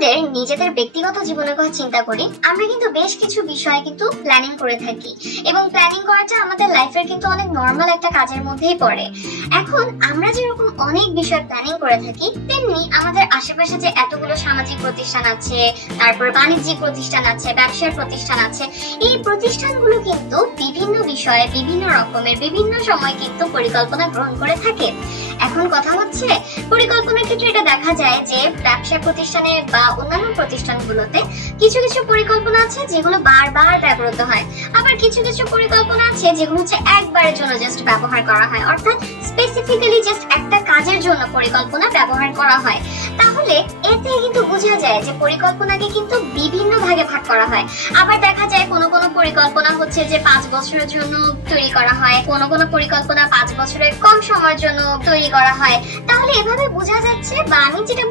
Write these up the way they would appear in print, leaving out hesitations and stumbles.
আমাদের নিজেদের ব্যক্তিগত জীবনের কথা চিন্তা করি, আমরা কিন্তু বেশ কিছু বিষয়ে কিন্তু প্ল্যানিং করে থাকি এবং প্ল্যানিং করাটা আমাদের লাইফের কিন্তু অনেক নর্মাল একটা কাজের মধ্যেই পড়ে। এখন আমরা যেরকম অনেক বিষয় প্ল্যানিং করে থাকি, তেমনি আমাদের আশেপাশে যে এতগুলো সামাজিক প্রতিষ্ঠান আছে, তারপর বাণিজ্যিক প্রতিষ্ঠান আছে, ব্যবসার প্রতিষ্ঠান আছে, এই প্রতিষ্ঠানগুলো কিন্তু বিভিন্ন বিষয়ে বিভিন্ন রকমের বিভিন্ন সময় কিন্তু পরিকল্পনা গ্রহণ করে থাকে। এখন কথা হচ্ছে, পরিকল্পনার ক্ষেত্রে এটা দেখা যায় যে ব্যবসা প্রতিষ্ঠানে বা অন্যান্য প্রতিষ্ঠানগুলোতে কিছু কিছু পরিকল্পনা আছে যেগুলো বারবার ব্যবহৃত হয়, আবার কিছু কিছু পরিকল্পনা আছে যেগুলো হচ্ছে একবারের জন্য জাস্ট ব্যবহার করা হয়, অর্থাৎ স্পেসিফিক্যালি জাস্ট একটা কাজের জন্য পরিকল্পনা ব্যবহার করা হয়। তাহলে এতে কিন্তু বোঝা যায় যে পরিকল্পনাকে কিন্তু বিভিন্ন ভাগে ভাগ করা হয়। আবার দেখা যায় কোনো কোনো পরিকল্পনা হচ্ছে যে 5 বছরের জন্য তৈরি করা হয়, কোনো কোনো পরিকল্পনা 5 বছরের কম সময়ের জন্য তৈরি করা হয়। তাহলে এভাবে বোঝা যাচ্ছে, বা আমি যেটা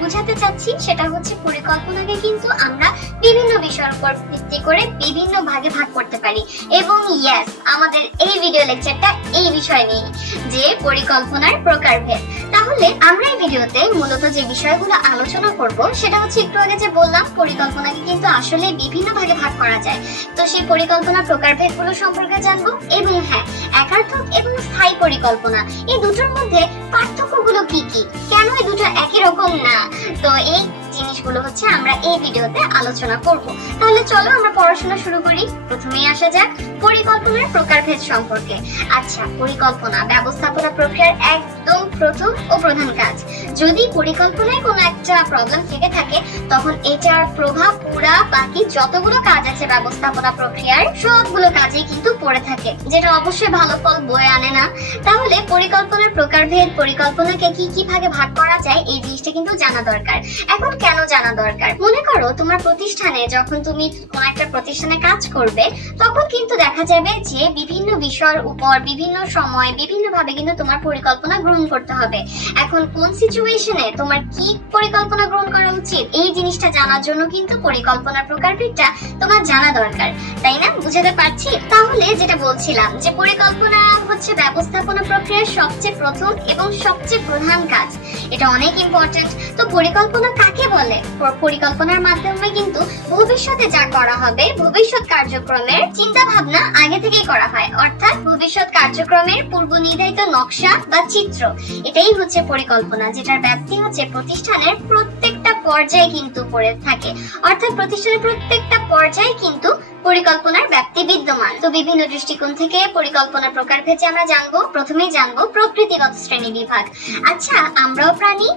বুঝাতে চাচ্ছি সেটা হচ্ছে পরিকল্পনাকে কিন্তু আমরা বিভিন্ন বিষয়ের উপর ভিত্তি করে বিভিন্ন ভাগে ভাগ করতে পারি। এবং ইয়েস, আমাদের এই ভিডিও লেকচারটা এই বিষয় নিয়ে, যে পরিকল্পনার প্রকারভেদ। তাহলে আমরা এই ভিডিওতে মূলত যে বিষয়গুলো আলোচনা করব সেটা হচ্ছে, একটু আগে যে বললাম পরিকল্পনাকে কিন্তু আসলে বিভিন্ন ভাগে ভাগ করা যায়, তো সেই পরিকল্পনা প্রকারভেদগুলো সম্পর্কে জানবো। এবং হ্যাঁ, একার্থক এবং স্থায়ী পরিকল্পনা, এই দুটোর মধ্যে পার্থক্যগুলো কি কি, কেন এই দুটো একই রকম না, তো এই জিনিসগুলো হচ্ছে আমরা এই ভিডিওতে আলোচনা করব। তাহলে চলো আমরা পড়াশোনা শুরু করি। প্রথমেই আসা যাক পরিকল্পনার প্রকারভেদ সম্পর্কে। আচ্ছা, পরিকল্পনা ব্যবস্থাপনা প্রক্রিয়ার একদম প্রথম ও প্রধান কাজ। যদি পরিকল্পনায় কোনো একটা প্রবলেম থেকে থাকে, তখন এটার প্রভাব পুরা বাকি যতগুলো কাজ আছে ব্যবস্থাপনা প্রক্রিয়ার সবগুলো কাজেই কিন্তু পড়ে থাকে, যেটা অবশ্যই ভালো ফল বয়ে আনে না। তাহলে পরিকল্পনার প্রকারভেদ, পরিকল্পনাকে কি কি ভাগে ভাগ করা যায়, এই জিনিসটা কিন্তু জানা দরকার। এখন কেন জানা দরকার? মনে করো তোমার প্রতিষ্ঠানে, যখন তুমি কোন একটা প্রতিষ্ঠানে কাজ করবে, তখন কিন্তু দেখা যাবে যে বিভিন্ন বিষয়ের উপর বিভিন্ন সময় বিভিন্ন ভাবে কিন্তু তোমার পরিকল্পনা গ্রহণ করতে হবে। এখন কোন সিচুয়েশনে তোমার কি পরিকল্পনা গ্রহণ করা উচিত, এই জিনিসটা জানার জন্য কিন্তু পরিকল্পনার প্রকারভেদটা তোমার জানা দরকার, তাই না? বুঝাতে পারছি? তাহলে যেটা বলছিলাম যে পরিকল্পনা হচ্ছে ব্যবস্থাপনা প্রক্রিয়ার সবচেয়ে প্রথম এবং সবচেয়ে প্রধান কাজ, এটা অনেক ইম্পর্টেন্ট। তো পরিকল্পনা কাকে বলে? পরিকল্পনার মাধ্যমে কিন্তু ভবিষ্যতে যা করা হবে, ভবিষ্যৎ কার্যক্রমের চিন্তা ভাবনা আগে থেকেই করা হয়, অর্থাৎ ভবিষ্যৎ কার্যক্রমের পূর্ব নির্ধারিত নকশা বা চিত্র, এটাই হচ্ছে পরিকল্পনা, যেটার ব্যাপ্তি হচ্ছে প্রতিষ্ঠানের প্রত্যেকটা পর্যায়ে কিন্তু পড়ে থাকে, অর্থাৎ প্রতিষ্ঠানের প্রত্যেকটা পর্যায়ে কিন্তু পরিকল্পনার ব্যাপ্তি বিদ্যমান। তো বিভিন্ন দৃষ্টিকোণ থেকে পরিকল্পনার প্রকারভেদে আমরা জানবো। প্রথমেই জানবো প্রকৃতিগত শ্রেণী বিভাগ। আচ্ছা, আমরাও প্রাণী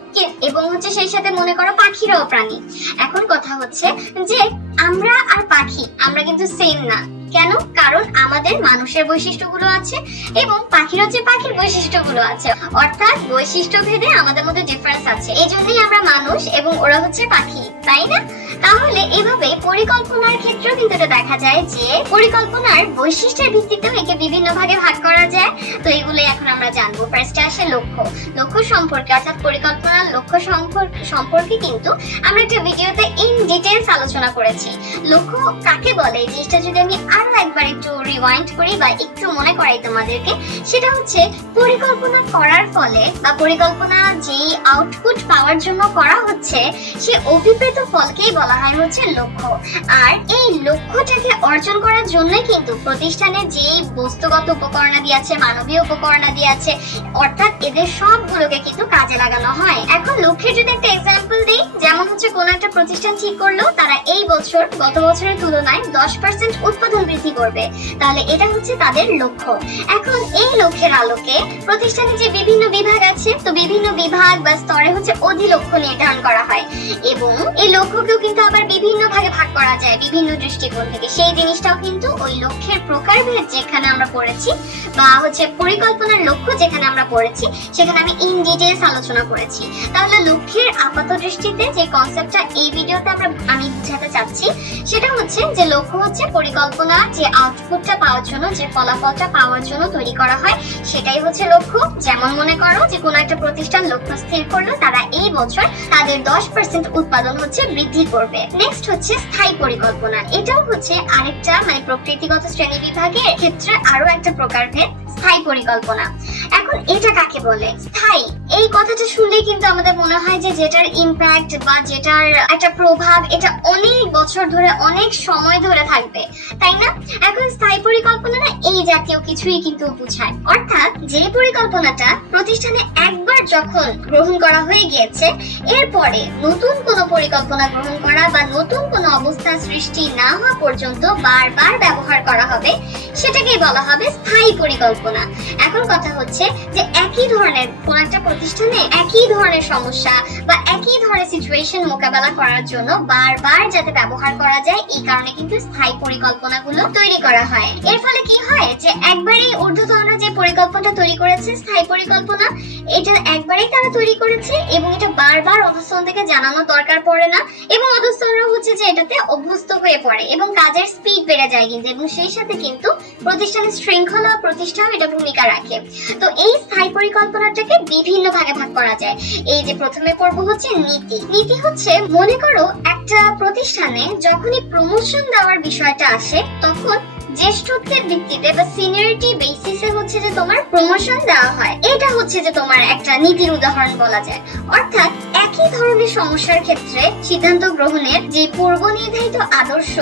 এবং হচ্ছে সেই সাথে মনে করো পাখিরাও প্রাণী। এখন কথা হচ্ছে যে আমরা আর পাখি, আমরা কিন্তু সেম না। কেন? কারণ আমাদের মানুষের বৈশিষ্ট্যগুলো আছে এবং পাখির হচ্ছে পাখির বৈশিষ্ট্যগুলো আছে, অর্থাৎ বৈশিষ্ট্য ভেদে আমাদের মধ্যে ডিফারেন্স আছে। এই জন্যই আমরা মানুষ এবং ওরা হচ্ছে পাখি, তাই না? তাহলে এভাবে পরিকল্পনার ক্ষেত্রেও কিন্তু এটা দেখা যায় যে পরিকল্পনার বৈশিষ্ট্যের ভিত্তিতেও একে বিভিন্ন ভাগে ভাগ করা যায়। তো এগুলো এখন আমরা জানবো। ফার্স্টে আসে লক্ষ্য। লক্ষ্য সম্পর্কে, অর্থাৎ পরিকল্পনার লক্ষ্য সম্পর্কে কিন্তু আমরা একটা ভিডিওতে ইন ডিটেইলস আলোচনা করেছি। লক্ষ্য কাকে বলে, এই জিনিসটা যদি আমি আরো একবার একটু রিওয়াইন্ড করি বা একটু মনে করাই তোমাদেরকে, সেটা হচ্ছে পরিকল্পনা করার ফলে বা পরিকল্পনা যেই আউটপুট পাওয়ার জন্য করা হচ্ছে, সে অভিপ্রেত ফলকেই বলা হয় হচ্ছে লক্ষ্য। আর এই লক্ষ্যটাকে অর্জন করার জন্যই কিন্তু প্রতিষ্ঠানে যেই বস্তুগত উপকরণাদি আছে, মানবীয় উপকরণাদি আছে, অর্থাৎ এদের সবগুলোকে কিন্তু কাজে লাগানো হয়। এখন লক্ষ্যের যদি একটা এক্সাম্পল দিই, যেমন হচ্ছে কোন একটা প্রতিষ্ঠান ঠিক করলো তারা এই বছর গত বছরের তুলনায় 10% উৎপাদন বৃদ্ধি করবে, তাহলে এটা হচ্ছে তাদের লক্ষ্য। এখন এই লক্ষ্যের আলোকে প্রতিষ্ঠানে যে বিভিন্ন বিভাগ আছে, তো বিভিন্ন বিভাগ বা স্তরে হচ্ছে অধিলক্ষ্য নির্ধারণ করা হয় এবং এই লক্ষ্যকেও কিন্তু আবার বিভিন্ন ভাগে ভাগ করা যায় বিভিন্ন দৃষ্টিকোণ থেকে। সেই জিনিসটাও কিন্তু ওই লক্ষ্যের প্রকারভেদ যেখানে আমরা পড়েছি, বা হচ্ছে পরিকল্পনার লক্ষ্য যেখানে আমরা পড়েছি, সেখানে আমি ইন ডিটেইলস আলোচনা করেছি। তাহলে লক্ষ্যের আপাত দৃষ্টিতে যে কনসেপ্টটা এই ভিডিওতে আমি বুঝাতে চাচ্ছি, সেটা হচ্ছে যে লক্ষ্য হচ্ছে পরিকল্পনা যে আউটপুটটা পাওয়ার জন্য, যে ফলাফলটা পাওয়ার জন্য তৈরি করা হয়, সেটাই হচ্ছে লক্ষ্য। যেমন মনে করো যে কোনো একটা প্রতিষ্ঠান লক্ষ্য স্থির করলো তারা এই বছর তাদের 10% উৎপাদন হচ্ছে বৃদ্ধি করবে। নেক্সট হচ্ছে স্থায়ী পরিকল্পনা। এটাও হচ্ছে আরেকটা প্রকৃতিগত শ্রেণী বিভাগের ক্ষেত্রে আরো একটা প্রকারভেদ, স্থায়ী পরিকল্পনা। এখন এটা কাকে বলে? স্থায়ী, এই কথাটা শুনলে কিন্তু আমাদের মনে হয় যে যেটার ইম্প্যাক্ট বা যেটার একটা প্রভাব এটা অনেক বছর ধরে অনেক সময় ধরে থাকবে, তাই না? এখন স্থায়ী পরিকল্পনা না এই জাতীয় কিছুই কিন্তু বোঝায়, অর্থাৎ যে পরিকল্পনাটা প্রতিষ্ঠানে একবার যখন গ্রহণ করা হয়ে গিয়েছে এরপরে নতুন কোনো পরিকল্পনা গ্রহণ করা বা নতুন কোনো অবস্থা সৃষ্টি না হওয়া পর্যন্ত বারবার ব্যবহার করা হবে, সেটাকেই বলা হবে স্থায়ী পরিকল্পনা। এখন কথা হচ্ছে যে একই ধরনের কোন একটা প্রতিষ্ঠানে একই ধরনের সমস্যা বা একই ধরনের সিচুয়েশন মোকাবেলা করার জন্য বারবার যাতে ব্যবহার করা যায় এই কারণে কিন্তু স্থায়ী পরিকল্পনাগুলো তৈরি করা হয়। এর ফলে কি হয় যে একবারেই ঊর্ধ্বতনরা যে পরিকল্পনাটা তৈরি করেছে স্থায়ী পরিকল্পনা, এটা একবারেই তারা তৈরি করেছে এবং এটা বারবার অধস্তনদেরকে জানানো দরকার পড়ে না এবং অধস্তনরা হচ্ছে যে এটাতে অভ্যস্ত হয়ে পড়ে এবং কাজের স্পিড বেড়ে যায় কিন্তু, এবং সেই সাথে কিন্তু প্রতিষ্ঠানের শৃঙ্খলা প্রতিষ্ঠাও এটা ভূমিকা রাখে। তো এই স্থায়ী পরিকল্পনাটাকে বিভিন্ন ভাগে ভাগ করা যায়। এই যে প্রথমে পর্ব হচ্ছে নীতি। নীতি হচ্ছে মনে করো একটা প্রতিষ্ঠানে যখনই প্রমোশন দেওয়ার বিষয়টা আসে তখন জ্যেষ্ঠত্বের ভিত্তিতে বা সিনিয়রিটি বেসিসে হচ্ছে যে তোমার প্রমোশন দেওয়া হয়, এটা হচ্ছে যে তোমার একটা নীতির উদাহরণ বলা যায়। অর্থাৎ একই ধরনের সমস্যার ক্ষেত্রে সিদ্ধান্ত গ্রহণের যে পূর্ব নির্ধারিত আদর্শ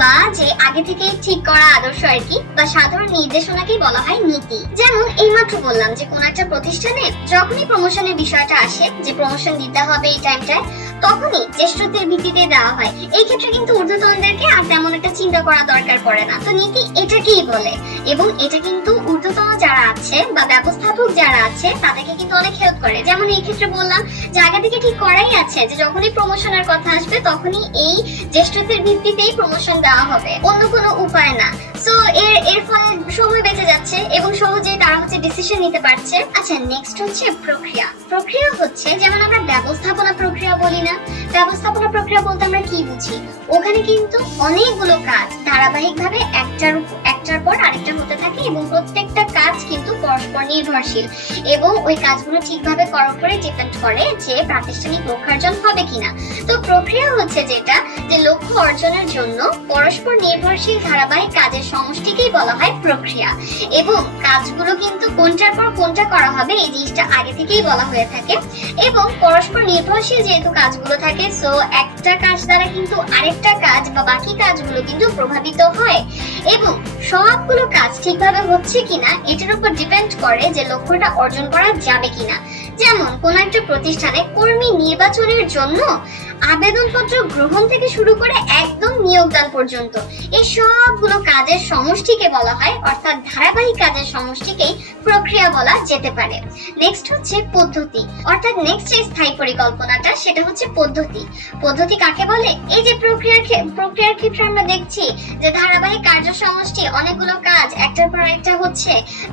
বা যে আগে থেকে ঠিক করা আদর্শ আর কি বা সাধারণ নির্দেশনাকেই বলা হয় নীতি। যেমন এইমাত্র বললাম যে কোন একটা প্রতিষ্ঠানে যখনই প্রমোশনের বিষয়টা আসে যে প্রমোশন দিতে হবে এই টাইমটায় তখনই জ্যেষ্ঠত্বের ভিত্তিতে দেওয়া হয়। এই ক্ষেত্রে কিন্তু ঊর্ধ্বতনদেরকে আর তেমন একটা চিন্তা করা দরকার পড়ে না। তো নীতি এটাকেই বলে এবং এটা কিন্তু ঊর্ধ্বতন যারা আছে বা ব্যবস্থাপক যারা আছে তাদেরকে কিন্তু অনেক হেল্প করে। যেমন এই ক্ষেত্রে বললাম যে আগে থেকে ঠিক করাই আছে যে যখনই প্রমোশনের কথা আসবে তখনই এই জ্যেষ্ঠত্বের ভিত্তিতেই প্রমোশন দেওয়া হবে, অন্য কোনো উপায় না। সো এর ফলে সময় বেঁচে যাচ্ছে এবং সহজেই তারা হচ্ছে ডিসিশন নিতে পারছে। আচ্ছা, নেক্সট হচ্ছে প্রক্রিয়া। প্রক্রিয়া হচ্ছে যেমন আমরা ব্যবস্থাপনা প্রক্রিয়া বলি না, ব্যবস্থাপনা প্রক্রিয়া বলতে আমরা কি বুঝি? ওখানে কিন্তু অনেকগুলো কাজ ধারাবাহিকভাবে একটার পর আরেকটা হতে থাকে এবং প্রত্যেকটা কাজ কিন্তু পরস্পর নির্ভরশীল এবং ওই কাজগুলো ঠিকভাবে করার উপরে ডিপেন্ড করে যে প্রাতিষ্ঠানিক লক্ষ্যার্জন হবে কিনা। তো প্রক্রিয়া হচ্ছে যেটা যে লক্ষ্য অর্জনের জন্য পরস্পর নির্ভরশীল ধারাবাহিক কাজের সমষ্টিকেই বলা হয় প্রক্রিয়া এবং কাজগুলো কিন্তু কোনটার পর কোনটা করা হবে এই জিনিসটা আগে থেকেই বলা হয়ে থাকে এবং পরস্পর নির্ভরশীল যেহেতু কাজগুলো থাকে সো একটা কাজ দ্বারা কিন্তু আরেকটা কাজ বা বাকি কাজগুলো কিন্তু প্রভাবিত হয় এবং সবগুলো কাজ ঠিকভাবে হচ্ছে কিনা এটার উপর ডিপেন্ড করে যে লক্ষ্যটা অর্জন করা যাবে কিনা। যেমন কোন একটা প্রতিষ্ঠানে কর্মী নির্বাচনের জন্য আবেদনপত্র গ্রহণ থেকে শুরু করে একদম নিয়োগদান পর্যন্ত এই সবগুলো কাজের সমষ্টিকে বলা হয়, অর্থাৎ ধারাবাহিক কাজের সমষ্টিকেই প্রক্রিয়া বলা যেতে পারে। নেক্সট হচ্ছে পদ্ধতি, অর্থাৎ নেক্সট যে স্থায়ী পরিকল্পনাটা সেটা হচ্ছে পদ্ধতি। পদ্ধতি কাকে বলে? এই যে প্রক্রিয়ার ক্ষেত্রে আমরা দেখছি যে ধারাবাহিক কার্য সমষ্টি অনেকগুলো কাজ একটার পর একটা হচ্ছে।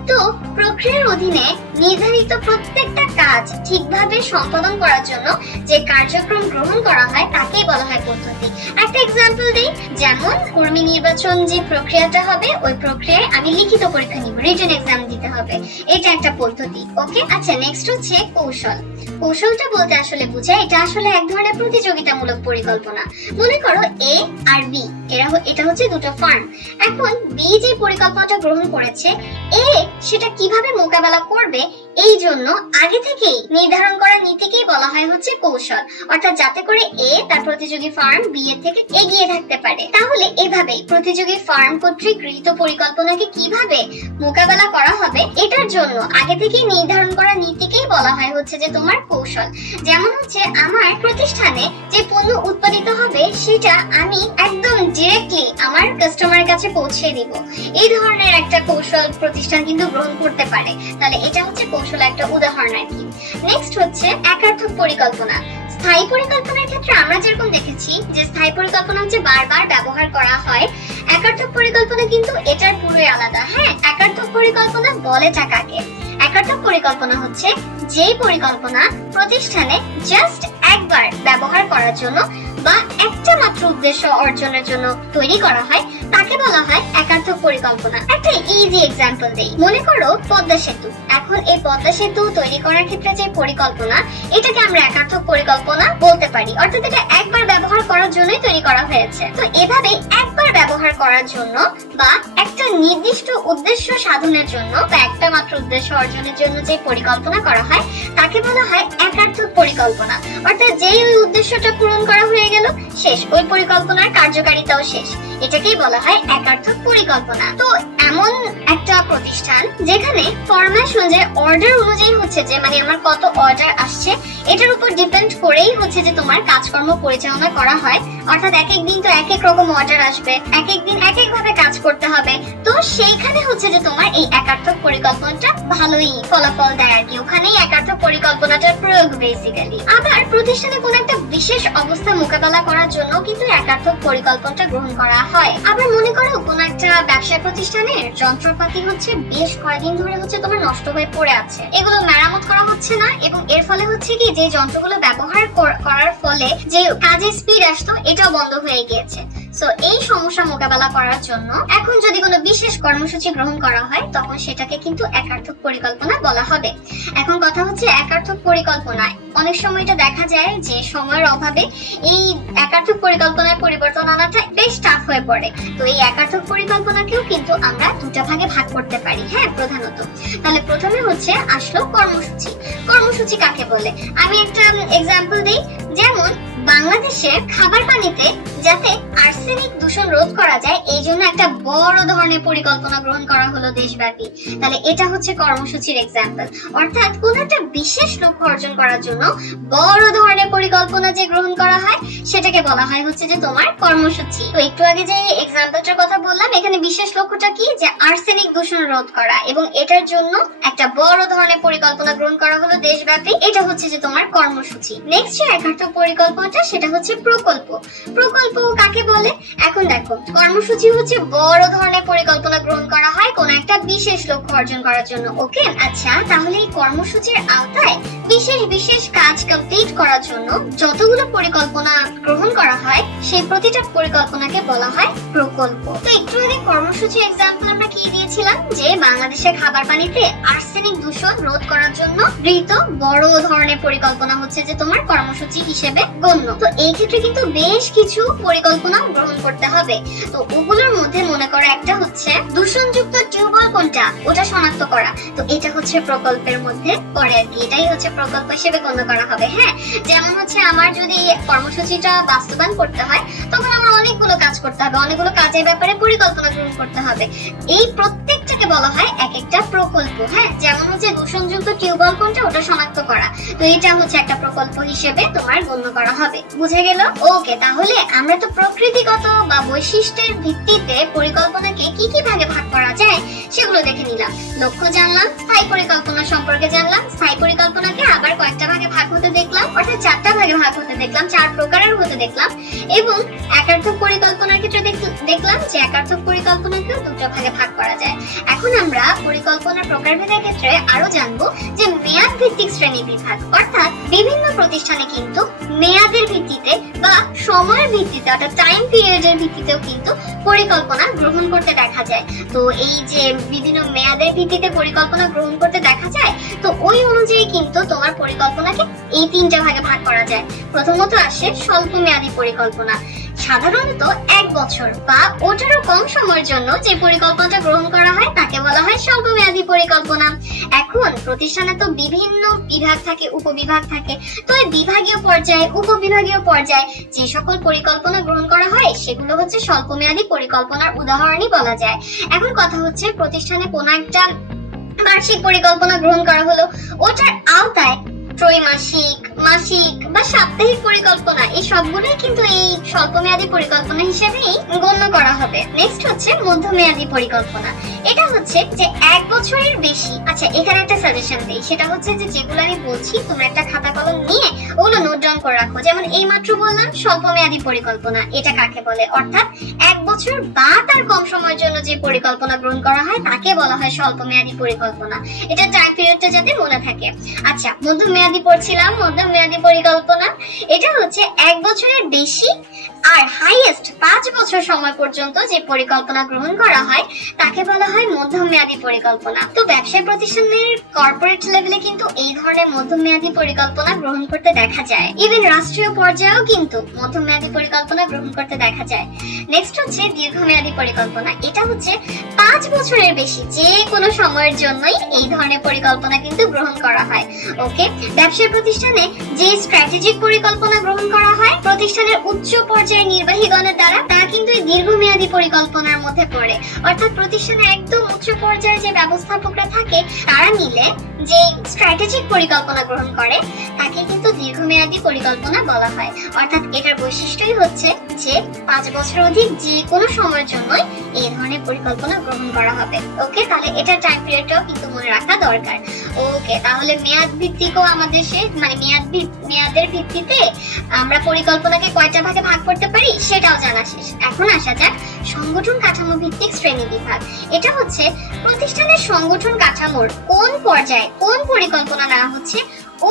তো প্রক্রিয়ার অধীনে নির্ধারিত প্রত্যেকটা কাজ ঠিকভাবে সম্পাদন করার জন্য যে কার্যক্রম গ্রহণ করা হয় তাকেই বলা হয় পদ্ধতি। একটা এক্সাম্পল দিই, যেমন কর্মী নির্বাচন যে প্রক্রিয়াটা হবে ওই প্রক্রিয়ায় আমি লিখিত পরীক্ষা নিব, রিটেন এক্সাম দিতে হবে, এটা একটা পদ্ধতি। ওকে, আচ্ছা নেক্সট হচ্ছে কৌশল। কৌশলটা বলতে আসলে বোঝায় এটা আসলে এক ধরনের প্রতিযোগিতামূলক পরিকল্পনা। মনে করো এ আর বি এটা হচ্ছে দুটো ফার্ম। এখন বি যে পরিকল্পনাটা গ্রহণ করেছে এ সেটা কিভাবে মোকাবেলা করবে এই জন্য আগে থেকেই নির্ধারণ করা নীতিকেই বলা হয় হচ্ছে কৌশল, অর্থাৎ যাতে করে এ তার প্রতিযোগী ফার্ম বি এর থেকে এগিয়ে থাকতে পারে। তাহলে এভাবেই প্রতিযোগী ফার্ম কর্তৃক গৃহীত পরিকল্পনাকে কিভাবে মোকাবেলা করা হবে এটার জন্য আগে থেকেই নির্ধারণ করা নীতিকেই বলা হয় হচ্ছে যে তোমার কৌশল। যেমন হচ্ছে আমার প্রতিষ্ঠানে যে পণ্য উৎপাদিত হবে সেটা আমি একদম ডিরেক্টলি আমার কাস্টমারের কাছে পৌঁছে দিব, এই ধরনের একটা কৌশল প্রতিষ্ঠান কিন্তু গ্রহণ করতে পারে। তাহলে এটা হচ্ছে কৌশল একটা উদাহরণ আর কি। নেক্সট হচ্ছে একার্থক পরিকল্পনা। স্থায়ী পরিকল্পনার ক্ষেত্রে আমরা যেরকম দেখেছি যে স্থায়ী পরিকল্পনা হচ্ছে বারবার ব্যবহার করা হয়, একার্থক পরিকল্পনা কিন্তু এটার পুরোই আলাদা। হ্যাঁ, একার্থক পরিকল্পনা বলেটা কাকে? একার্থক পরিকল্পনা হচ্ছে যে পরিকল্পনা প্রতিষ্ঠানে জাস্ট একবার ব্যবহার করার জন্য বা একটা মাত্র উদ্দেশ্য অর্জনের জন্য তৈরি করা হয় তাকে বলা হয় একার্থক পরিকল্পনা। একটা ইজি এক্সাম্পল দেই, মনে করো পদ্মা সেতু। এখন এই পদ্মা সেতু তৈরি করার ক্ষেত্রে যে পরিকল্পনা, এটাকে আমরা একার্থক পরিকল্পনা বলতে পারি, অর্থাৎ এটা একবার ব্যবহার করার জন্যই তৈরি করা হয়েছে। তো এভাবে একবার ব্যবহার করার জন্য বা একটা নির্দিষ্ট উদ্দেশ্য সাধনের জন্য বা একটা মাত্র উদ্দেশ্য অর্জনের জন্য যে পরিকল্পনা করা হয় তাকে বলা হয় একার্থক পরিকল্পনা। অর্থাৎ যেই ওই উদ্দেশ্যটা পূরণ করা হয়ে গেল, শেষ, ওই পরিকল্পনার কার্যকারিতাও শেষ, এটাকেই বলা হয় একার্থক পরিকল্পনা। তো এমন একটা প্রতিষ্ঠান যেখানে ফরমাশ অনুযায়ী, অর্ডার অনুযায়ী হচ্ছে যে মানে আমার কত অর্ডার আসছে এটার উপর ডিপেন্ড করেই হচ্ছে যে তোমার কাজকর্ম পরিচালনা করা হয়। অর্থাৎ এক এক দিন তো এক এক রকম অর্ডার আসবে, এক এক দিন এক এক ভাবে কাজ করতে হবে। তো সেইখানে হচ্ছে যে তোমার এই একার্থক পরিকল্পনাটা ভালোই ফলাফল দেয় আর কি, ওখানেই একার্থক পরিকল্পনাটার প্রয়োগ বেসিক্যালি। আবার প্রতিষ্ঠানে কোন একটা বিশেষ অবস্থা মোকাবেলা করার জন্য কিন্তু একার্থক পরিকল্পনাটা গ্রহণ করা হয়। আবার মনে করো কোন একটা ব্যবসা প্রতিষ্ঠানের যন্ত্রপাতি হচ্ছে বেশ কয়েকদিন ধরে হচ্ছে তোমার নষ্ট হয়ে পড়ে আছে, এগুলো মেরামত করা হচ্ছে না, এবং এর ফলে হচ্ছে কি যে যন্ত্রগুলো ব্যবহার করার ফলে যে কাজের স্পিড আসতো এটাও বন্ধ হয়ে গিয়েছে। সো এই সমস্যা মোকাবেলা করার জন্য এখন যদি কোনো বিশেষ কর্মসূচি গ্রহণ করা হয় তখন সেটাকে কিন্তু একার্থক পরিকল্পনা বলা হবে। এখন কথা হচ্ছে একার্থক পরিকল্পনায় অনেক সময় এটা দেখা যায় যে সময়ের অভাবে এই একার্থক পরিকল্পনায় পরিবর্তন আনাটা বেশ টাফ হয়ে পড়ে। তো এই একার্থক পরিকল্পনাকেও কিন্তু আমরা দুটো ভাগে ভাগ করতে পারি, হ্যাঁ প্রধানত। তাহলে প্রথমে হচ্ছে আসলো কর্মসূচি। কর্মসূচি কাকে বলে আমি একটা এক্সাম্পল দিই, যেমন বাংলাদেশের খাবার পানিতে যাতে আর্সেনিক দূষণ রোধ করা যায় এই জন্য একটা বড় ধরনের পরিকল্পনা গ্রহণ করা হলো দেশব্যাপী। তাহলে এটা হচ্ছে কর্মসূচির এক্সাম্পল। অর্থাৎ কোন একটা বিশেষ লক্ষ্য অর্জন করার জন্য বড় ধরনের পরিকল্পনা যে গ্রহণ করা হয় সেটাকে বলা হয় হচ্ছে যে তোমার কর্মসূচি। তো একটু আগে যে এক্সাম্পলটার কথা বললাম, এখানে বিশেষ লক্ষ্যটা কি, যে আর্সেনিক দূষণ রোধ করা, এবং এটার জন্য একটা বড় ধরনের পরিকল্পনা গ্রহণ করা হলো দেশব্যাপী, এটা হচ্ছে যে তোমার কর্মসূচি। নেক্সট যে একার্থক পরিকল্পনাটা সেটা হচ্ছে প্রকল্প। প্রকল্প কাকে বলে, এখন দেখো কর্মসূচি হচ্ছে বড় ধরনের পরিকল্পনা গ্রহণ করা হয় কোন একটা বিশেষ লক্ষ্য অর্জন করার জন্য, ওকে। আচ্ছা, তাহলে এই কর্মসূচির আওতায় বিশেষ বিশেষ কাজ কমপ্লিট করার জন্য যতগুলো পরিকল্পনা গ্রহণ করা হয় সেই প্রতিটা পরিকল্পনাকে বলা হয় প্রকল্প। তো একটু আগে কর্মসূচি এক্সাম্পল আমরা কি দিয়েছিলাম, যে বাংলাদেশের খাবার পানিতে আর্সেনিক দূষণ রোধ করার জন্য গৃহীত বড় ধরনের পরিকল্পনা হচ্ছে যে তোমার কর্মসূচি হিসেবে গণ্য। তো এই ক্ষেত্রে কিন্তু বেশ কিছু পরিকল্পনা গ্রহণ করতে হবে। তো ওগুলোর মধ্যে মনে করো একটা হচ্ছে দূষণযুক্ত টিউবওয়েল কোনটা ওটা শনাক্ত করা, তো এটা হচ্ছে প্রকল্পের মধ্যে পড়ে আর কি, এটাই হচ্ছে প্রকল্প হিসেবে গণ্য করা হবে। হ্যাঁ, যেমন হচ্ছে আমার যদি কর্মসূচিটা বাস্তবায়ন করতে হয় তখন আমার অনেকগুলো কাজ করতে হবে, অনেকগুলো কাজের ব্যাপারে পরিকল্পনা গ্রহণ করতে হবে, এই প্রত্যেকটাকে বলা হয় এক একটা প্রকল্প। হ্যাঁ, যেমন হচ্ছে দূষণযুক্ত টিউবওয়েল কোনটা ওটা শনাক্ত করা, তো এটা হচ্ছে একটা প্রকল্প হিসেবে তোমার গণ্য করা হবে। বুঝে গেল? ওকে, তাহলে আমরা তো প্রকৃতিগত বা বৈশিষ্ট্যের ভিত্তিতে পরিকল্পনাকে কি কি ভাগে ভাগ করা যায় সেগুলো দেখে নিলাম। লক্ষ্য জানলাম, স্থায়ী পরিকল্পনা সম্পর্কে জানলাম, স্থায়ী পরিকল্পনাকে আবার কয়েকটা ভাগে ভাগ হতে দেখলাম, অর্থাৎ 4টা ভাগে ভাগ হতে দেখলাম, 4 প্রকারের হতে দেখলাম, এবং একার্থক পরিকল্পনার ক্ষেত্রে দেখলাম যে একার্থক পরিকল্পনাকেও 2টা ভাগে ভাগ করা যায়। এখন আমরা পরিকল্পনার প্রকারভেদের ক্ষেত্রে আরো জানবো যে মেয়াদ ভিত্তিক শ্রেণী বিভাগ, অর্থাৎ বিভিন্ন প্রতিষ্ঠানে কিন্তু মেয়াদের ভিত্তিতে বা সময়ের ভিত্তিতে অর্থাৎ টাইম পিরিয়ডের ভিত্তিতেও কিন্তু পরিকল্পনা গ্রহণ করতে দেখা যায়। তো এই যে বিভিন্ন মেয়াদের ভিত্তিতে পরিকল্পনা গ্রহণ করতে দেখা যায়, তো ওই অনুযায়ী কিন্তু তোমার পরিকল্পনাকে এই 3টা ভাগে ভাগ করা যায়। প্রথমত আসে স্বল্প মেয়াদী পরিকল্পনা। সাধারণত 1 বছর বা ওটারও কম সময়ের জন্য যে পরিকল্পনাটা গ্রহণ করা হয় তাকে বলা হয় স্বল্প মেয়াদী পরিকল্পনা। এখন প্রতিষ্ঠানে তো বিভিন্ন বিভাগ থাকে, উপবিভাগ থাকে, তো এই বিভাগীয় পর্যায়ে, উপবিভাগীয় পর্যায়ে যে সকল পরিকল্পনা গ্রহণ করা হয় সেগুলো হচ্ছে স্বল্প মেয়াদী পরিকল্পনার উদাহরণই বলা যায়। এখন কথা হচ্ছে প্রতিষ্ঠানে কোনো একটা বার্ষিক পরিকল্পনা গ্রহণ করা হলো, ওটার আওতায় ত্রৈমাসিক, মাসিক বা সাপ্তাহিক পরিকল্পনা, এই সবগুলোই কিন্তু এই স্বল্পমেয়াদী পরিকল্পনা হিসেবেই গণ্য করা হবে। নেক্সট হচ্ছে মধ্যমেয়াদী পরিকল্পনা। এটা হচ্ছে যে 1 বছরের বেশি। আচ্ছা, এখানে একটা সাজেশন দেই, সেটা হচ্ছে যে যেগুলো আমি বলছি তোমরা একটা খাতা কলম নিয়ে ওগুলো নোট ডাউন করে রাখো। যেমন এই মাত্র বললাম স্বল্পমেয়াদী পরিকল্পনা, এটা কাকে বলে, অর্থাৎ 1 বছর বা তার কম সময়ের জন্য যে পরিকল্পনা গ্রহণ করা হয় তাকে বলা হয় স্বল্পমেয়াদী পরিকল্পনা। এটা টাইম পিরিয়ডটা যাতে মনে থাকে। আচ্ছা, মধ্যমেয়াদী পড়ছিলাম, মধ্যমেয়াদী পরিকল্পনা এটা হচ্ছে 1 বছরের বেশি আর হাইয়েস্ট 5 বছর সময় পর্যন্ত যে পরিকল্পনা গ্রহণ করা হয় তাকে বলা হয় মধ্যমেয়াদী পরিকল্পনা। তো ব্যবসায় প্রতিষ্ঠানের কর্পোরেট লেভেলে কিন্তু এই ধরনের মধ্যমেয়াদী পরিকল্পনা গ্রহণ করতে দেখা যায়। ইভেন রাষ্ট্রীয় পর্যায়েও কিন্তু মধ্যমেয়াদী পরিকল্পনা গ্রহণ করতে দেখা যায়। নেক্সট হচ্ছে দীর্ঘমেয়াদী পরিকল্পনা। এটা হচ্ছে 5 বছরের বেশি যে কোনো সময়ের জন্যই এই ধরনের পরিকল্পনা কিন্তু গ্রহণ করা হয়। ওকে, ব্যবসায় প্রতিষ্ঠানে যে স্ট্র্যাটেজিক পরিকল্পনা গ্রহণ করা হয় প্রতিষ্ঠানের উচ্চ পর্যায়ের নির্বাহীগণের দ্বারা, তা কিন্তু এই দীর্ঘমেয়াদী পরিকল্পনার মধ্যে পড়ে। অর্থাৎ প্রতিষ্ঠানে একদম উচ্চ পর্যায়ে যে ব্যবস্থাপকরা থাকে তারা মিলে যে স্ট্র্যাটেজিক পরিকল্পনা গ্রহণ করে তাকে কিন্তু দীর্ঘমেয়াদী পরিকল্পনা বলা হয়। অর্থাৎ এটার বৈশিষ্ট্যই হচ্ছে যে 5 বছর অধিক যে কোনো সময়ের জন্যই এই ধরনের পরিকল্পনা গ্রহণ করা হবে। ওকে, তাহলে এটার টাইম পিরিয়ডটাও কিন্তু মনে রাখা দরকার। ওকে, তাহলে মেয়াদ ভিত্তিকও আমাদের মেয়াদের ভিত্তিতে আমরা পরিকল্পনাকে কয়টা ভাগে ভাগ করতে পারি সেটাও জানা শেষ। এখন আসা যাক সংগঠন কাঠামো ভিত্তিক শ্রেণী বিভাগ। এটা হচ্ছে প্রতিষ্ঠানের সংগঠন কাঠামোর কোন পর্যায়ে কোন পরিকল্পনা নেওয়া হচ্ছে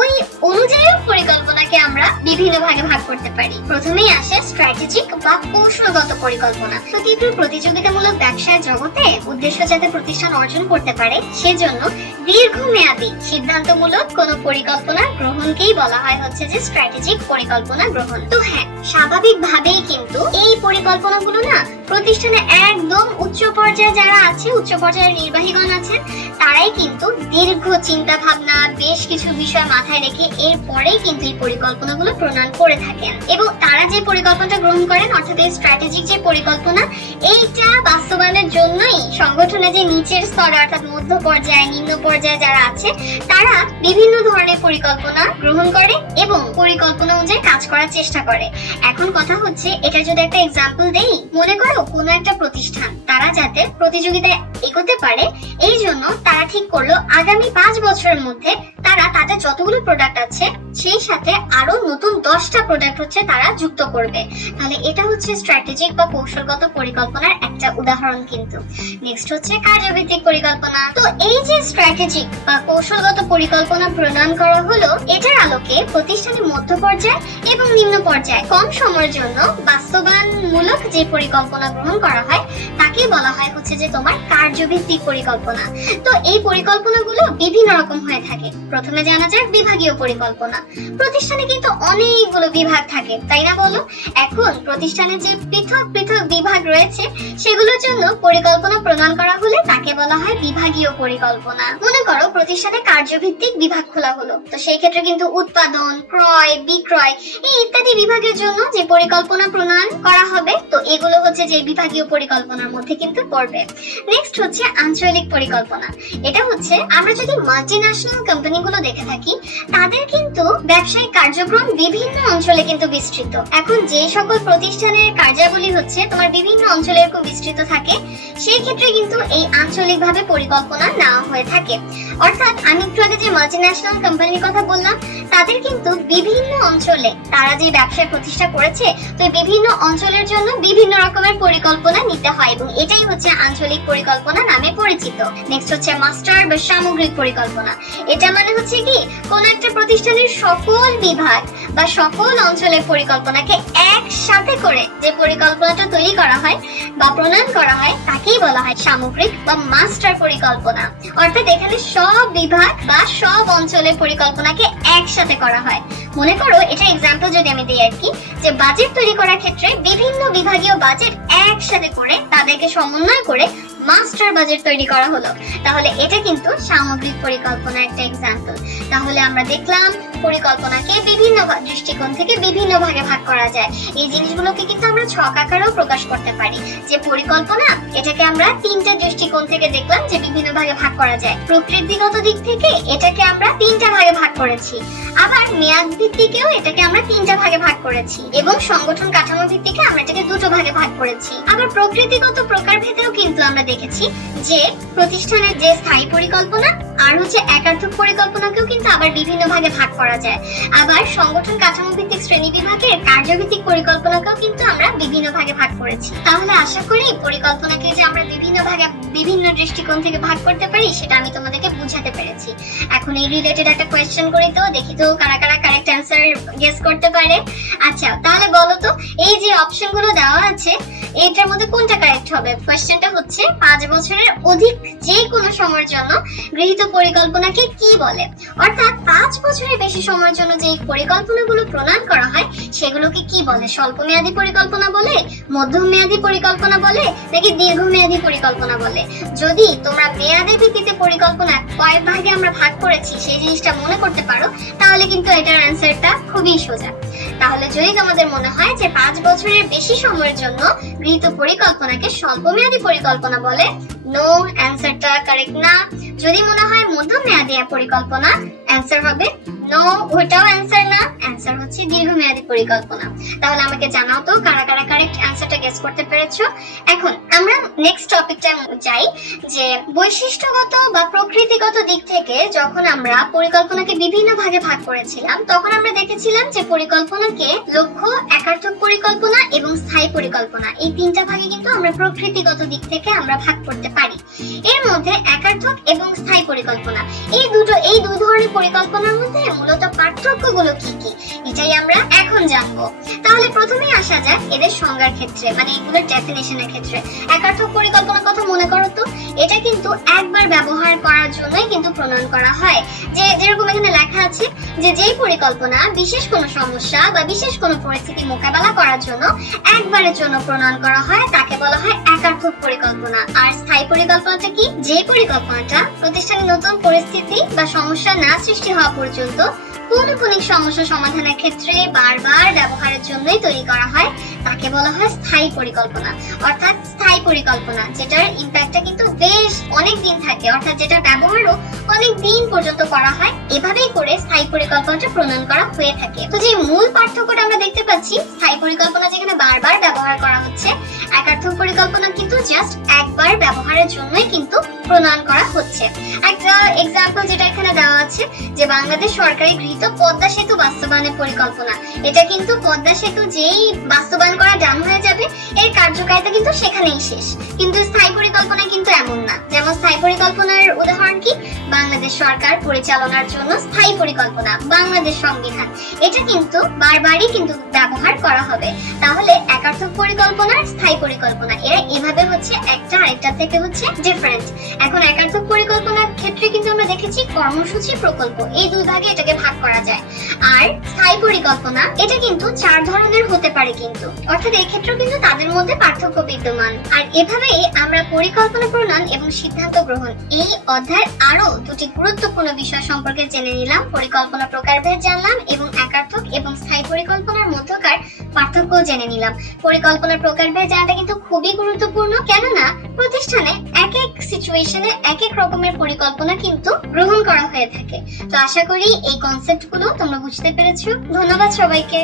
ওই অনুযায়ী পরিকল্পনাকে আমরা বিভিন্ন ভাগে ভাগ করতে পারি। প্রথমেই আসে স্ট্র্যাটেজিক বা কৌশলগত পরিকল্পনা। তীব্র প্রতিযোগিতামূলক ব্যবসায় জগতে উদ্দেশ্য যাতে প্রতিষ্ঠান অর্জন করতে পারে সেজন্য দীর্ঘমেয়াদী সিদ্ধান্তমূলক কোন পরিকল্পনা গ্রহণকেই বলা হয় হচ্ছে যে স্ট্র্যাটেজিক পরিকল্পনা গ্রহণ। তো হ্যাঁ, স্বাভাবিকভাবেই কিন্তু এই পরিকল্পনাগুলো না প্রতিষ্ঠানে একদম উচ্চ পর্যায়ে যারা আছে, উচ্চ পর্যায়ের নির্বাহীগণ আছেন, তারাই কিন্তু দীর্ঘ চিন্তা ভাবনা বেশ কিছু বিষয় মাথায় রেখে এরপরেই কিন্তু এই পরিকল্পনাগুলো প্রণয়ন করে থাকেন। এবং তারা যে পরিকল্পনাটা গ্রহণ করেন অর্থাৎ এই স্ট্র্যাটেজিক যে পরিকল্পনা, এইটা বাস্তবায়নের জন্যই সংগঠনে যে নিচের স্তরে অর্থাৎ মধ্য পর্যায়ে নিম্ন পর্যায়ে যারা আছে তারা বিভিন্ন ধরনের পরিকল্পনা গ্রহণ করে এবং পরিকল্পনা অনুযায়ী কাজ করার চেষ্টা করে। এখন কথা হচ্ছে, এটা যদি একটা এক্সাম্পল দেই, মনে করো কোনো একটা প্রতিষ্ঠান তারা যাতে প্রতিযোগিতায় এগোতে পারে এই জন্য তারা ঠিক করলো আগামী 5 বছরের মধ্যে তারা তাদের যতগুলো প্রোডাক্ট আছে সেই সাথে আরো নতুন 10টা প্রোডাক্ট হচ্ছে তারা যুক্ত করবে। তাহলে এটা হচ্ছে স্ট্র্যাটেজিক বা কৌশলগত পরিকল্পনার একটা উদাহরণ। কিন্তু নেক্সট হচ্ছে কার্যভিত্তিক পরিকল্পনা। তো এই যে স্ট্র্যাটেজিক বা কৌশলগত পরিকল্পনা প্রণয়ন করা হলো, এটার আলোকে প্রতিষ্ঠানের মধ্য পর্যায়ে এবং নিম্ন পর্যায়ে কম সময়ের জন্য বাস্তবায়নমূলক যে পরিকল্পনা গ্রহণ করা হয় তাকে বলা হয় হচ্ছে যে তোমার কার্যভিত্তিক পরিকল্পনা। তো এই পরিকল্পনাগুলো বিভিন্ন রকম হয়ে থাকে। প্রথমে জানা যাক বিভাগীয় পরিকল্পনা। প্রতিষ্ঠানে কিন্তু অনেকগুলো বিভাগ থাকে, তাই না বলো? এখন প্রতিষ্ঠানে যে পৃথক পৃথক বিভাগ রয়েছে সেগুলোর জন্য পরিকল্পনা প্রণয়ন করা হলে তাকে বলা হয় বিভাগীয় পরিকল্পনা। মনে করো প্রতিষ্ঠানে কার্যভিত্তিক বিভাগ খোলা হলো, তো সেই ক্ষেত্রে কিন্তু উৎপাদন, ক্রয়, বিক্রয় এই ইত্যাদি বিভাগের জন্য যে পরিকল্পনা প্রণয়ন করা হবে, তো এগুলো হচ্ছে যে বিভাগীয় পরিকল্পনার মধ্যে কিন্তু পড়বে। নেক্সট হচ্ছে আঞ্চলিক পরিকল্পনা। এটা হচ্ছে আমরা যদি মাল্টিন্যাশনাল কোম্পানিগুলো দেখে থাকি তাদের কিন্তু ব্যবসায়িক কার্যক্রম বিভিন্ন অঞ্চলে কিন্তু বিস্তৃত। এখন যে সকল প্রতিষ্ঠানের কার্যাবলী হচ্ছে তোমার বিভিন্ন অঞ্চলে এরকম বিস্তৃত থাকে, সেই ক্ষেত্রে কিন্তু এই আঞ্চলিকভাবে পরিকল্পনা নেওয়া হয়ে থাকে। অর্থাৎ আমি একটু আগে যে মাল্টিন্যাশনাল কোম্পানির কথা বললাম তাদের কিন্তু বিভিন্ন অঞ্চলে তারা যে ব্যবসা প্রতিষ্ঠা করেছে, তো বিভিন্ন অঞ্চলের জন্য বিভিন্ন রকমের পরিকল্পনা নিতে হয় এবং এটাই হচ্ছে আঞ্চলিক পরিকল্পনা নামে পরিচিত। নেক্সট হচ্ছে মাস্টার বা সামগ্রিক পরিকল্পনা। এটা মানে হচ্ছে কি কোন একটা প্রতিষ্ঠানের সকল বিভাগ বা সকল অঞ্চলের পরিকল্পনাকে একসাথে করে যে পরিকল্পনাটা তৈরি করা হয় বা প্রণয়ন করা হয় তাকেই বলা হয় সামগ্রিক বা মাস্টার পরিকল্পনা। অর্থাৎ এখানে সব বিভাগ বা সব অঞ্চলের পরিকল্পনাকে একসাথে করা হয়। মনে করো এটা এক্সাম্পল যদি আমি দিই আর কি, যে বাজেট তৈরি করার ক্ষেত্রে বিভিন্ন বিভাগীয় বাজেট একসাথে করে তাদেরকে সমন্বয় করে মাস্টার বাজেট তৈরি করা হলো, তাহলে এটা কিন্তু সামগ্রিক পরিকল্পনার একটা এক্সাম্পল। তাহলে আমরা দেখলাম পরিকল্পনাকে বিভিন্ন দৃষ্টিকোণ থেকে বিভিন্ন ভাগে ভাগ করা যায়। এই জিনিসগুলোকে কিন্তু আমরা ছক আকারেও প্রকাশ করতে পারি যে পরিকল্পনা এটাকে আমরা 3টা দৃষ্টিকোণ থেকে দেখলাম যে বিভিন্ন ভাগে ভাগ করা যায়। প্রকৃতিগত দিক থেকে এটাকে আমরা 3টা ভাগে ভাগ করেছি, আবার মেয়াদ ভিত্তিকেও এটাকে আমরা 3টা ভাগে ভাগ করেছি এবং সংগঠন কাঠামো ভিত্তিকে আমরা এটাকে 2টো ভাগে ভাগ করেছি। আবার প্রকৃতিগত প্রকারভেদেও কিন্তু আমরা দেখেছি যে প্রতিষ্ঠানের যে স্থায়ী পরিকল্পনা আর হচ্ছে একার্থক পরিকল্পনাকেও কিন্তু আবার বিভিন্ন ভাগে ভাগ করা যায়। আবার সংগঠন কাঠামো ভিত্তিক শ্রেণী বিভাগের কার্যভিত্তিক পরিকল্পনাকেও কিন্তু আমরা বিভিন্ন ভাগে ভাগ করেছি। তাহলে আশা করি পরিকল্পনাকে যে আমরা বিভিন্ন ভাগে বিভিন্ন দৃষ্টিকোণ থেকে ভাগ করতে পারি সেটা আমি তোমাদেরকে বুঝাতে পেরেছি। এখন এই রিলেটেড একটা কোয়েশ্চেন করি তো, দেখি তো কারা কারা কারেক্ট অ্যান্সার গেস করতে পারে। আচ্ছা তাহলে বলো তো, এই যে অপশনগুলো দেওয়া আছে এটার মধ্যে কোনটা কারেক্ট হবে? কোশ্চেনটা হচ্ছে 5 বছরের অধিক যে কোনো সময়ের জন্য গৃহীত পরিকল্পনাকে কি বলে? অর্থাৎ 5 বছরের বেশি সময়ের জন্য যে পরিকল্পনাগুলো প্রণয়ন করা হয় সেগুলোকে কি বলে? স্বল্পমেয়াদী পরিকল্পনা বলে, মধ্যমেয়াদী পরিকল্পনা বলে, নাকি দীর্ঘমেয়াদী পরিকল্পনা বলে? যদি তোমরা মেয়াদের ভিত্তিতে পরিকল্পনা কয় ভাগে আমরা ভাগ করেছি সেই জিনিসটা মনে করতে পারো, তাহলে কিন্তু এটার অ্যান্সারটা খুবই সোজা। তাহলে যদি তোমাদের মনে হয় যে 5 বছরের বেশি সময়ের জন্য গৃহীত পরিকল্পনাকে স্বল্পমেয়াদী পরিকল্পনা বলে, নো, অ্যান্সারটা কারেক্ট না। যদি মনে হয় মধ্যমেয়াদী পরিকল্পনা, অ্যান্সার হবে নো, ওটাও অ্যান্সার না, অ্যান্সার হচ্ছে দীর্ঘমেয়াদী পরিকল্পনা। তাহলে আমাকে জানাও তো কারা কারা কারেক্ট অ্যান্সারটা গেস করতে পেরেছো। এখন আমরা নেক্সট টপিকটা যাই, যে বৈশিষ্ট্যগত বা প্রকৃতিগত দিক থেকে যখন আমরা পরিকল্পনাকে বিভিন্ন ভাগে ভাগ করেছিলাম, তখন আমরা দেখেছিলাম যে পরিকল্পনাকে লক্ষ্য, একার্থক পরিকল্পনা এবং স্থায়ী পরিকল্পনা, এই তিনটা ভাগে কিন্তু আমরা প্রকৃতিগত দিক থেকে আমরা ভাগ করতে পারি। এর মধ্যে একার্থক এবং স্থায়ী পরিকল্পনা, এই দুই ধরনের পরিকল্পনার মধ্যে মূলত পার্থক্যগুলো কি কি, এটাই আমরা এখন জানবো। তাহলে প্রথমেই আসা যাক এদের সংজ্ঞার ক্ষেত্রে, মানে এগুলোর ডেফিনেশনের ক্ষেত্রে। একার্থক পরিকল্পনার কথা মনে করো তো, এটা কিন্তু একবার ব্যবহার করার জন্যই কিন্তু প্রণয়ন করা হয়। যে যেরকম এখানে লেখা আছে যে যেই পরিকল্পনা বিশেষ কোনো সমস্যা বা বিশেষ কোনো পরিস্থিতি মোকাবেলা করার জন্য একবারের জন্য প্রণয়ন করা হয় তাকে বলা হয় একার্থক পরিকল্পনা। আর স্থায়ী পরিকল্পনাটা কি? যে পরিকল্পনাটা প্রতিষ্ঠানে নতুন পরিস্থিতি বা সমস্যা না সৃষ্টি হওয়া পর্যন্ত পৌনঃপুনিক সমস্যা সমাধানের ক্ষেত্রে বারবার ব্যবহারের জন্যই তৈরি করা হয় তাকে বলা হয় স্থায়ী পরিকল্পনা। অর্থাৎ স্থায়ী পরিকল্পনা যেটার ইম্প্যাক্টটা কিন্তু বেশ অনেক দিন থাকে, অর্থাৎ যেটার ব্যবহারও অনেক দিন পর্যন্ত করা হয়, এভাবেই করে স্থায়ী পরিকল্পনাটা প্রণয়ন করা হয়ে থাকে। তো যে মূল পার্থক্যটা আমরা দেখতে পাচ্ছি, স্থায়ী পরিকল্পনা যেখানে বারবার ব্যবহার করা হচ্ছে, একার্থক পরিকল্পনা কিন্তু জাস্ট একবার ব্যবহারের জন্যই কিন্তু প্রণয়ন করা হচ্ছে। একটা এক্সাম্পল যেটা এখানে দেওয়া আছে, যে বাংলাদেশ সরকারি গৃহীত পদ্মা সেতু বাস্তবায়নের পরিকল্পনা, এটা কিন্তু পদ্মা সেতু যেই বাস্তবায়ন করা ডান হয়ে যাবে এর কার্যকারিতা কিন্তু সেখানেই শেষ। কিন্তু স্থায়ী পরিকল্পনা কিন্তু এমন না। যেমন স্থায়ী পরিকল্পনার উদাহরণ কি? বাংলাদেশ সরকার পরিচালনার জন্য স্থায়ী পরিকল্পনা, বাংলাদেশ সংবিধান, এটা কিন্তু বারবারই কিন্তু ব্যবহার করা হবে। তাহলে একার্থক পরিকল্পনা আর স্থায়ী পরিকল্পনা এরা এভাবে হচ্ছে একটা আরেকটা থেকে হচ্ছে ডিফারেন্ট। এখন একার্থক পরিকল্পনার ক্ষেত্রে কিন্তু আমরা দেখেছি কর্মসূচি, প্রকল্প, এই দুই ভাগে এটাকে ভাগ করা যায়। আর স্থায়ী পরিকল্পনা এটা কিন্তু 4 ধরনের হতে পারে কিন্তু, অর্থাৎ এই ক্ষেত্রেও কিন্তু তাদের মধ্যে পার্থক্য বিদ্যমান। আর এভাবেই আমরা পরিকল্পনা প্রণয়ন এবং সিদ্ধান্ত গ্রহণ এই অধ্যায়ের আরো দুটি গুরুত্বপূর্ণ বিষয় সম্পর্কে জেনে নিলাম। পরিকল্পনা প্রকারভেদ জানলাম এবং একার্থক এবং স্থায়ী পরিকল্পনার মধ্যকার পার্থক্য জেনে নিলাম। পরিকল্পনার প্রকারভেদ জানাটা কিন্তু খুবই গুরুত্বপূর্ণ, কেননা প্রতিষ্ঠানে এক এক সিচুয়েশনে এক এক রকমের পরিকল্পনা কিন্তু গ্রহণ করা হয়ে থাকে। তো আশা করি এই কনসেপ্টগুলো তোমরা বুঝতে পেরেছো। ধন্যবাদ সবাইকে।